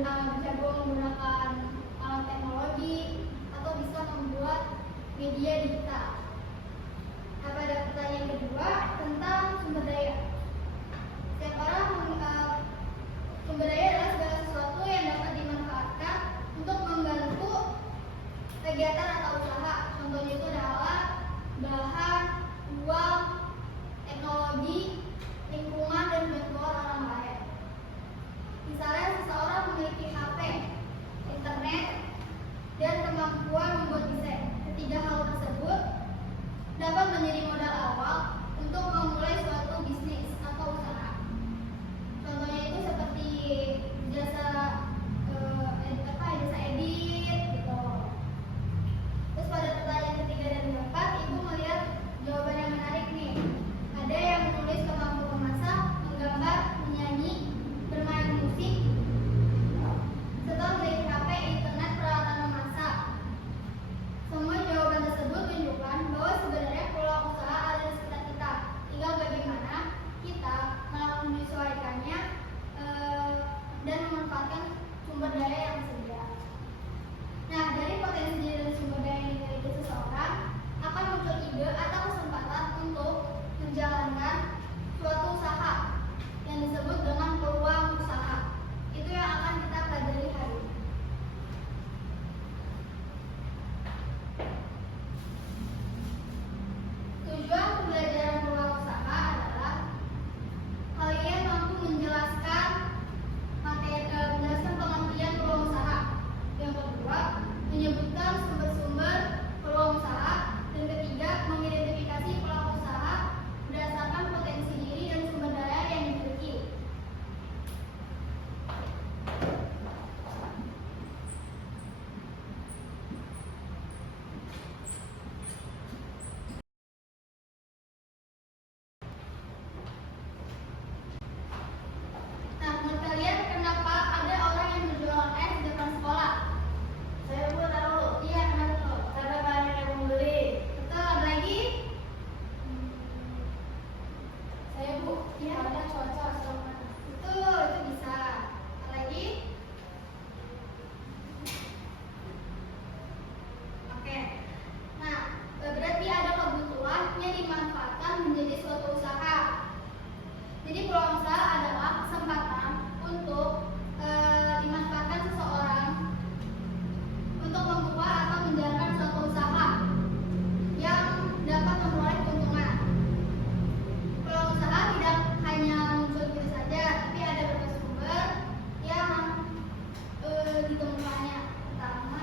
jago menggunakan alat teknologi atau bisa membuat media digital. Nah, pada pertanyaan kedua tentang sumber daya. Setiap orang sumber daya adalah segala sesuatu yang dapat dimanfaatkan untuk membantu kegiatan atau usaha. Contohnya itu adalah bahan, uang, teknologi, lingkungan, dan bantuan orang lain. Misalnya seseorang memiliki HP, internet, dan kemampuan membuat desain. Ketiga hal tersebut dapat menjadi modal awal untuk memulai suatu bisnis atau usaha. Contohnya itu seperti jasa edit gitu. Terus pada pertanyaan ketiga dan keempat, ibu melihat jawaban yang menarik nih. Ada yang menulis kemampuan memasak, menggambar, menyanyi, bermain musik, serta memiliki HP, internet, peralatan memasak. Semua jawaban tersebut menunjukkan bahwa sebenarnya peluang usaha ada di sekitar kita. Tinggal bagaimana kita menyesuaikannya dan memanfaatkan sumber daya yang tersedia. Nah, dari potensi dan sumber daya yang dimiliki seseorang akan muncul ide atau kesempatan untuk menjalankan suatu usaha yang disebut dengan peluang usaha. Itu yang akan kita pelajari hari ini. Tujuan pembelajaran peluang usaha adalah kalian mampu menjelaskan pengertian peluang usaha. Yang kedua, menyebutkan sumber-sumber peluang usaha. Dan ketiga, mengidentifikasi pelaku usaha berdasarkan potensi diri dan sumber daya yang dimiliki. Nah, menurut kalian kenapa ada orang yang menjual es di depan sekolah? Saya mau tahu. Iya, kenapa tuh? Karena banyak yang membeli. Betul, ada lagi? Saya bu, iya. Ada cuaca sama. Betul, itu bisa. Ada lagi? Oke. Nah, berarti ada kebutuhan yang dimanfaatkan menjadi suatu usaha. Jadi peluang usaha adalah kesempatan untuk dimanfaatkan seseorang untuk membuka atau menjalankan suatu usaha yang dapat memperoleh keuntungan. Peluang usaha tidak hanya muncul begitu saja, tapi ada beberapa sumber yang ditemukannya. Pertama,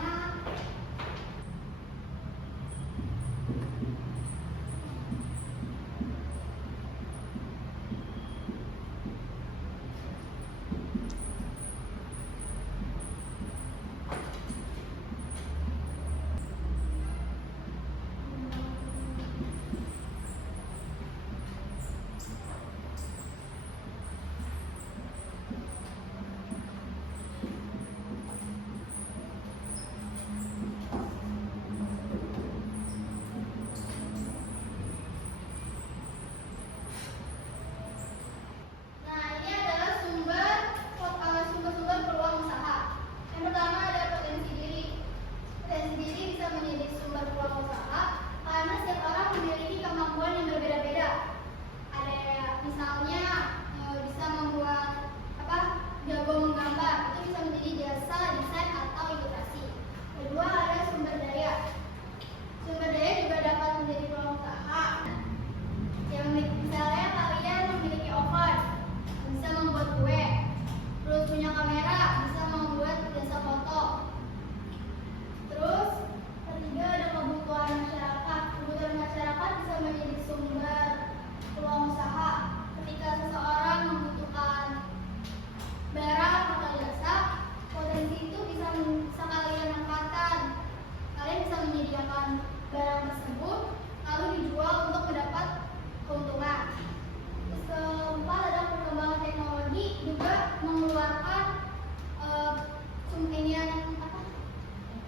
nah ini adalah sumber-sumber peluang usaha. Yang pertama ada potensi diri. Potensi diri bisa menjadi sumber peluang usaha karena setiap orang memiliki kemampuan yang berbeda-beda. Ada misalnya bisa membuat jago menggambar, itu bisa menjadi jasa, desain atau ilustrasi. Kedua ada sumber daya. Sumber daya juga dapat menjadi peluang usaha. Yang misalnya kalian memiliki oven, bisa membuat kue. Terus punya kamera, bisa membuat jasa foto. Terus ketiga ada kebutuhan masyarakat. Kebutuhan masyarakat bisa menjadi sumber peluang usaha. Ketika seseorang membutuhkan barang atau jasa, potensi itu bisa kalian manfaatkan. Kalian bisa menyediakan barang tersebut lalu dijual untuk mendapat keuntungan. Terus keempat ada perkembangan teknologi juga mengeluarkan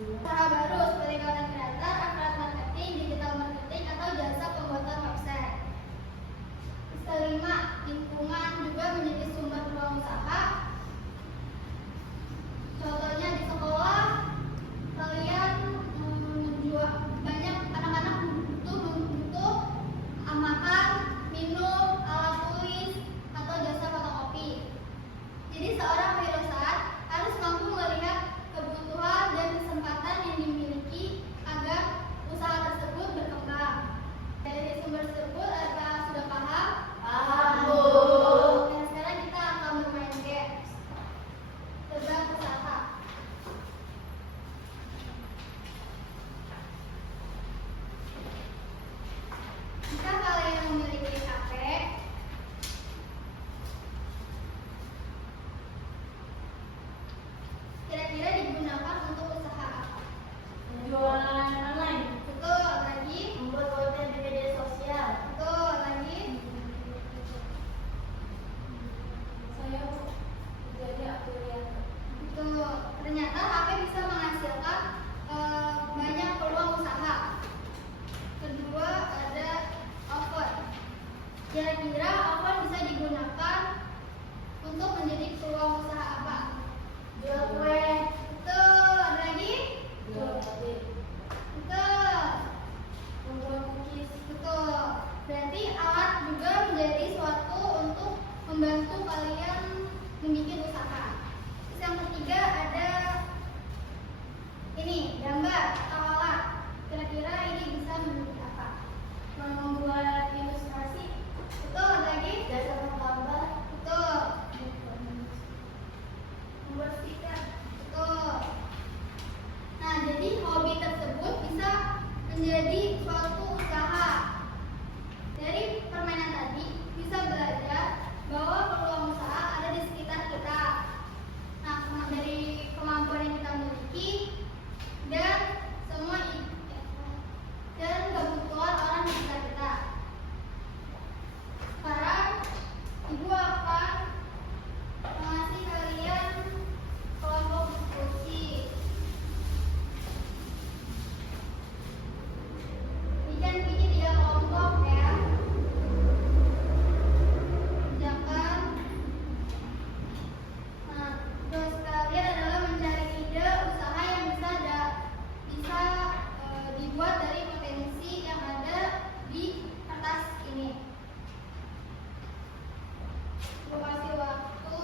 usaha baru seperti content creator, affiliate marketing, digital marketing atau jasa pembuatan website. Terus kelima, lingkungan juga menjadi sumber peluang usaha. ternyata HP bisa menghasilkan banyak peluang usaha. Kedua ada oven. Kira-kira oven bisa digunakan untuk menjadi peluang usaha apa? Jual kue. Betul. Ada lagi? Jual roti. Betul. Membuat cookies. Betul. Berarti alat juga menjadi suatu untuk membantu kalian membuat usaha. Terus yang ketiga ada ini gambar atau alat. Kira-kira ini bisa menjadi apa? Membuat ilustrasi. Betul. Ada lagi? Jasa menggambar. Betul. Membuat stiker. Betul. Nah, jadi hobi tersebut bisa menjadi suatu usaha. Dari permainan tadi bisa belajar bahwa peluang usaha ada di sekitar kita. Nah, dari kemampuan yang kita miliki dan kebutuhan orang di sekitar kita. Sekarang Ibu akan mengasih kalian kelompok diskusi. Bikin 3 kelompok ya. Kerjakan. Nah, tugas kalian adalah mencari ide usaha yang bisa dibuat dari potensi yang ada di kertas ini. Terima kasih waktu.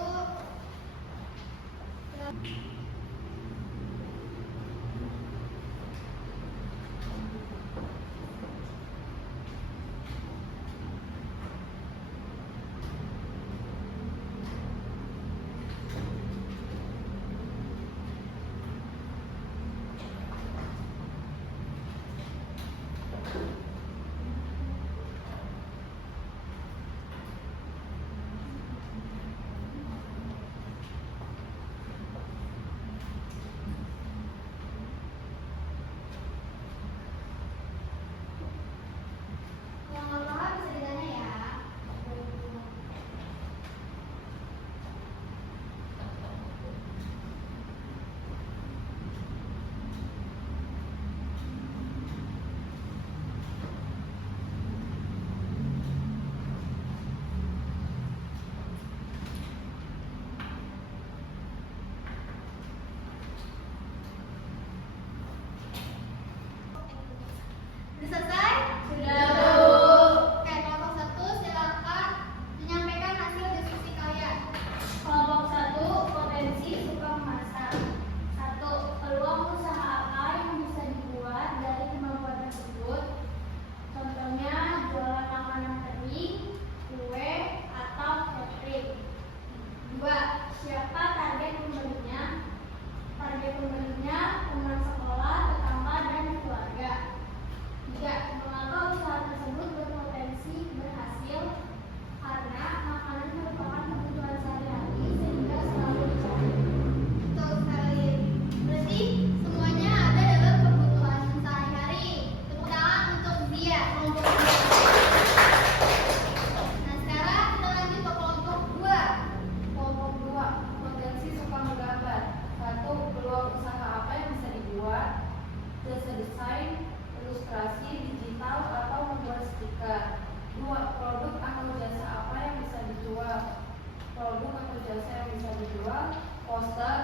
Yang nggak paham bisa ditanya ya. Sudah selesai? Sudah. Oke, kelompok 1 silakan menyampaikan hasil diskusi kalian. Kelompok 1 potensi suka memasak. 1. Peluang usaha apa yang bisa dibuat dari kemampuan tersebut? Contohnya jualan makanan kering, kue, atau catering. 2. Siapa target pembelinya? Target pembelinya teman sekolah, tetangga, dan keluarga. 3. Mengapa usaha tersebut berpotensi berhasil? Karena makanan merupakan kebutuhan sehari-hari sehingga selalu dicari. Betul sekali. Berarti semuanya ada dalam kebutuhan sehari-hari. Tepuk tangan untuk dia, kelompok 2. Nah, sekarang kita lanjut ke kelompok 2. Kelompok 2, potensi suka menggambar. 1. Peluang usaha apa yang bisa dibuat? Jasa desain, ilustrasi, digital, atau membuat stiker. 2. Produk atau jasa apa yang bisa dijual? Produk atau jasa yang bisa dijual, poster,